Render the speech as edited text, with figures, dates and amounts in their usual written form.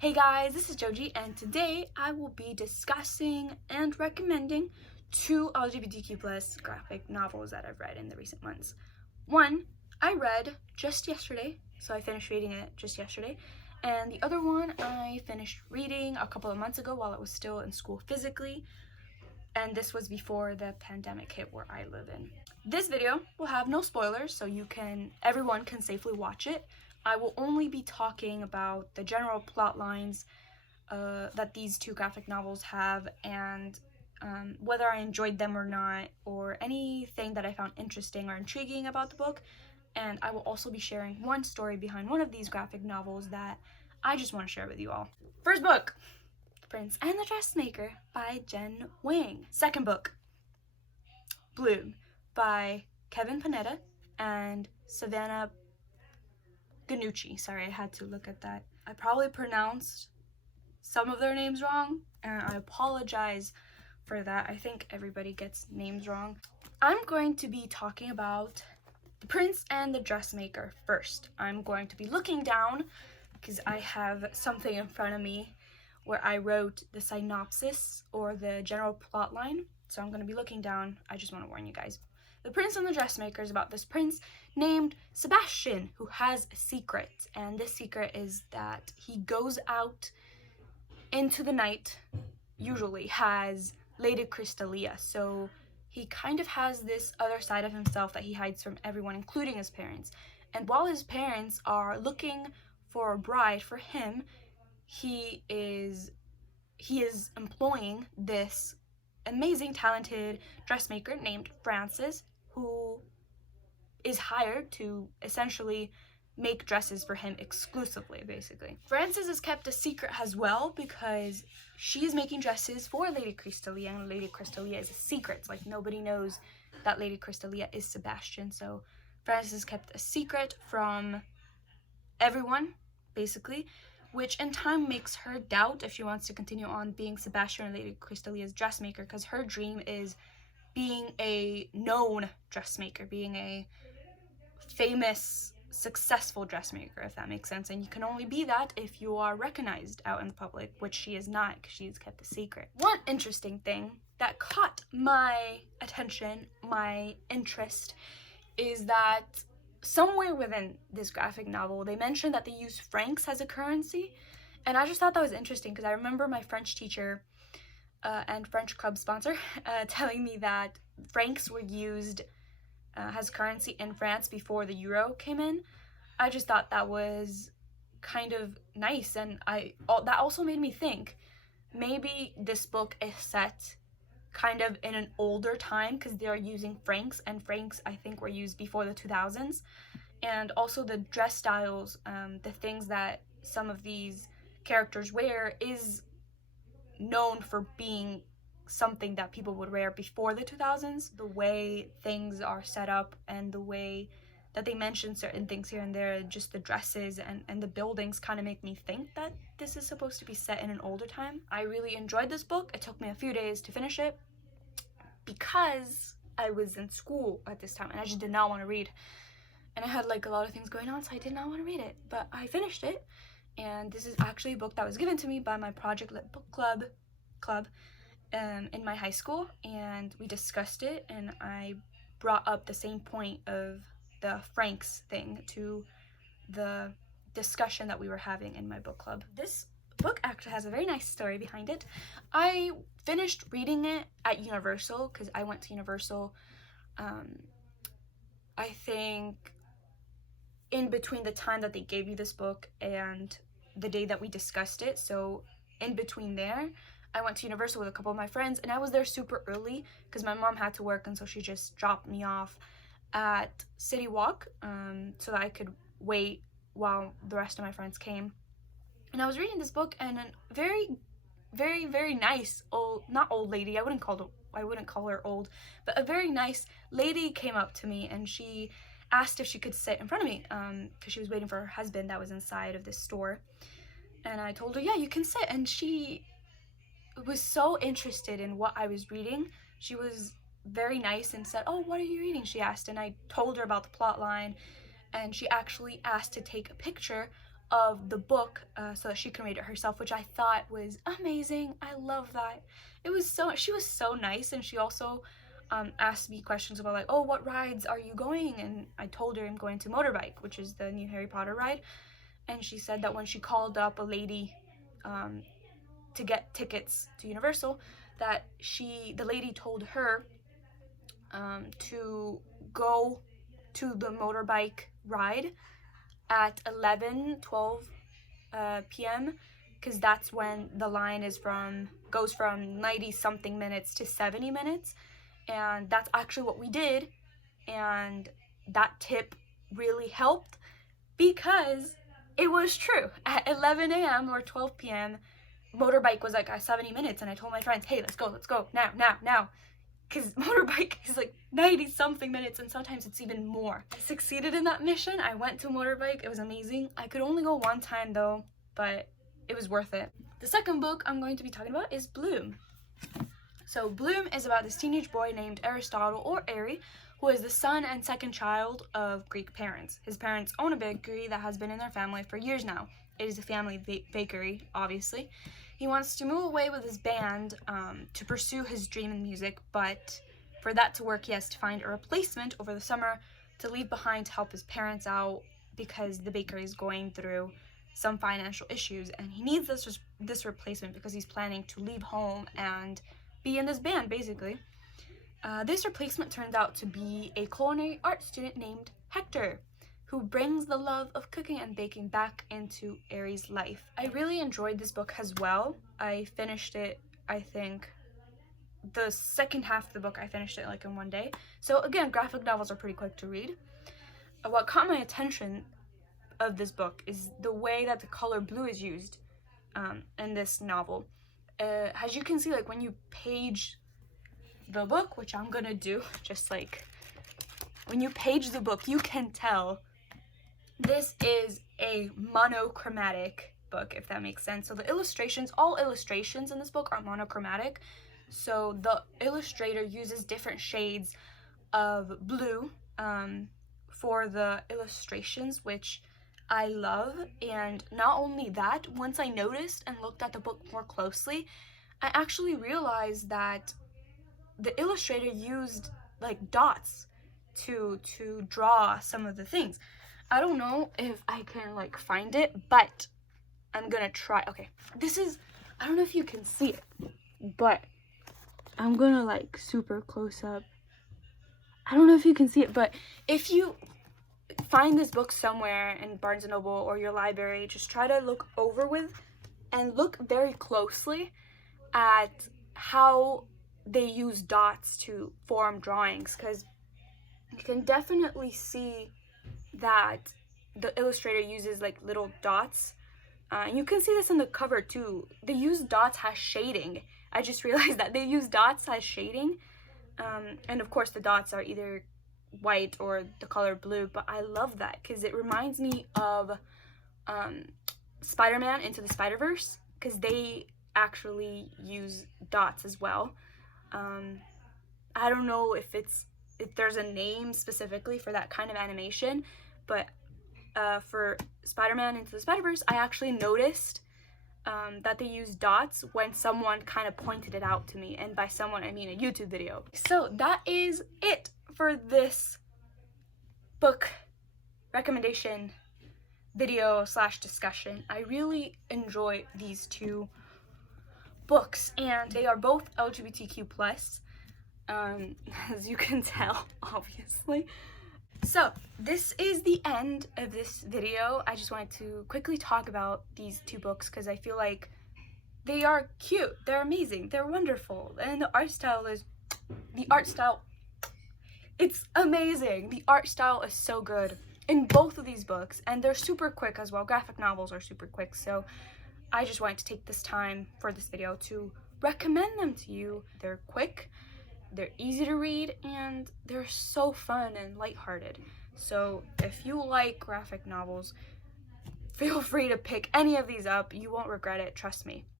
Hey guys, this is Joji, and today I will be discussing and recommending two LGBTQ plus graphic novels that I've read in the recent months. One, I read just yesterday, so I finished reading it just yesterday, and the other one I finished reading a couple of months ago while I was still in school physically, and this was before the pandemic hit where I live in. This video will have no spoilers, so everyone can safely watch it. I will only be talking about the general plot lines that these two graphic novels have, and whether I enjoyed them or not, or anything that I found interesting or intriguing about the book. And I will also be sharing one story behind one of these graphic novels that I just want to share with you all. First book, Prince and the Dressmaker by Jen Wang. Second book, Bloom by Kevin Panetta and Savannah Ganucci. Sorry, I had to look at that. I probably pronounced some of their names wrong, and I apologize for that. I think everybody gets names wrong. I'm going to be talking about The Prince and the Dressmaker first. I'm going to be looking down because I have something in front of me where I wrote the synopsis or the general plot line. So I'm going to be looking down. I just want to warn you guys. The Prince and the Dressmaker is about this prince named Sebastian who has a secret, and this secret is that he goes out into the night, usually has Lady Crystalia, so he kind of has this other side of himself that he hides from everyone, including his parents. And while his parents are looking for a bride for him, he is employing this amazing, talented dressmaker named Francis, who is hired to essentially make dresses for him exclusively, basically. Frances is kept a secret as well because she is making dresses for Lady Crystalia, and Lady Crystalia is a secret. Like, nobody knows that Lady Crystalia is Sebastian, so Frances is kept a secret from everyone, basically, which in time makes her doubt if she wants to continue on being Sebastian or Lady Crystalia's dressmaker, because her dream is being a known dressmaker, being a famous, successful dressmaker, if that makes sense. And you can only be that if you are recognized out in the public, which she is not, because she is kept a secret. One interesting thing that caught my attention, my interest, is that somewhere within this graphic novel, they mentioned that they use francs as a currency, and I just thought that was interesting because I remember my French teacher and French club sponsor telling me that francs were used as currency in France before the euro came in. I just thought that was kind of nice, and that also made me think maybe this book is set kind of in an older time because they're using francs, and francs I think were used before the 2000s. And also the dress styles, the things that some of these characters wear is known for being something that people would wear before the 2000s. The way things are set up and the way that they mention certain things here and there, just the dresses and the buildings kind of make me think that this is supposed to be set in an older time. I really enjoyed this book. It took me a few days to finish it because I was in school at this time and I just did not want to read. And I had like a lot of things going on, so I did not want to read it. But I finished it, and this is actually a book that was given to me by my Project Lit Book Club in my high school, and we discussed it, and I brought up the same point of the francs thing to the discussion that we were having in my book club. This book actually has a very nice story behind it. I finished reading it at Universal because I went to Universal I think in between the time that they gave you this book and the day that we discussed it. So in between there, I went to Universal with a couple of my friends, and I was there super early because my mom had to work, and so she just dropped me off at City Walk so that I could wait while the rest of my friends came. And I was reading this book, and a very, very, very nice not old lady, I wouldn't call her old, but a very nice lady came up to me, and she asked if she could sit in front of me because she was waiting for her husband that was inside of this store. And I told her, yeah, you can sit. And she was so interested in what I was reading. She was very nice and said, oh, what are you reading? She asked, and I told her about the plot line, and she actually asked to take a picture of the book so that she can read it herself, which I thought was amazing. I love that. She was so nice, and she also asked me questions about like, oh, what rides are you going? And I told her I'm going to Motorbike, which is the new Harry Potter ride. And she said that when she called up a lady to get tickets to Universal, that the lady told her to go to the Motorbike ride at 12 p.m. because that's when the line goes from 90 something minutes to 70 minutes. And that's actually what we did, and that tip really helped because it was true. At 11 a.m. or 12 p.m. Motorbike was like at 70 minutes, and I told my friends, hey, let's go, now, because Motorbike is like 90 something minutes, and sometimes it's even more. I succeeded in that mission. I went to Motorbike. It was amazing. I could only go one time though, but it was worth it. The second book I'm going to be talking about is Bloom. So Bloom is about this teenage boy named Aristotle, or Ari, who is the son and second child of Greek parents. His parents own a bakery that has been in their family for years now. It is a family bakery, obviously. He wants to move away with his band to pursue his dream in music, but for that to work, he has to find a replacement over the summer to leave behind to help his parents out because the bakery is going through some financial issues, and he needs this replacement because he's planning to leave home and be in this band, basically. This replacement turns out to be a culinary art student named Hector, who brings the love of cooking and baking back into Ari's life. I really enjoyed this book as well. I finished it, I think, the second half of the book, I finished it like in one day. So again, graphic novels are pretty quick to read. What caught my attention of this book is the way that the color blue is used in this novel. As you can see, like when you page the book, which I'm gonna do, just like when you page the book, you can tell this is a monochromatic book, if that makes sense. So the illustrations, all illustrations in this book are monochromatic. So the illustrator uses different shades of blue for the illustrations, which I love. And not only that, once I noticed and looked at the book more closely, I actually realized that the illustrator used like dots to draw some of the things. I don't know if I can like find it, but I'm gonna try. Okay, I don't know if you can see it, but I'm gonna like super close up. I don't know if you can see it, but if you find this book somewhere in Barnes & Noble or your library, just try to look over with and look very closely at how they use dots to form drawings, because you can definitely see that the illustrator uses like little dots. You can see this in the cover too. They use dots as shading. I just realized that they use dots as shading. And of course the dots are either white or the color blue, but I love that because it reminds me of Spider-Man Into the Spider-Verse, because they actually use dots as well. I don't know if there's a name specifically for that kind of animation, but for Spider-Man Into the Spider-Verse, I actually noticed that they use dots when someone kind of pointed it out to me, and by someone I mean a YouTube video. So that is it for this book recommendation video / discussion. I really enjoy these two books, and they are both LGBTQ+, as you can tell, obviously. So this is the end of this video. I just wanted to quickly talk about these two books because I feel like they are cute, they're amazing, they're wonderful, and the art style, it's amazing. The art style is so good in both of these books, and they're super quick as well. Graphic novels are super quick, so I just wanted to take this time for this video to recommend them to you. They're quick, they're easy to read, and they're so fun and lighthearted. So if you like graphic novels, feel free to pick any of these up. You won't regret it, trust me.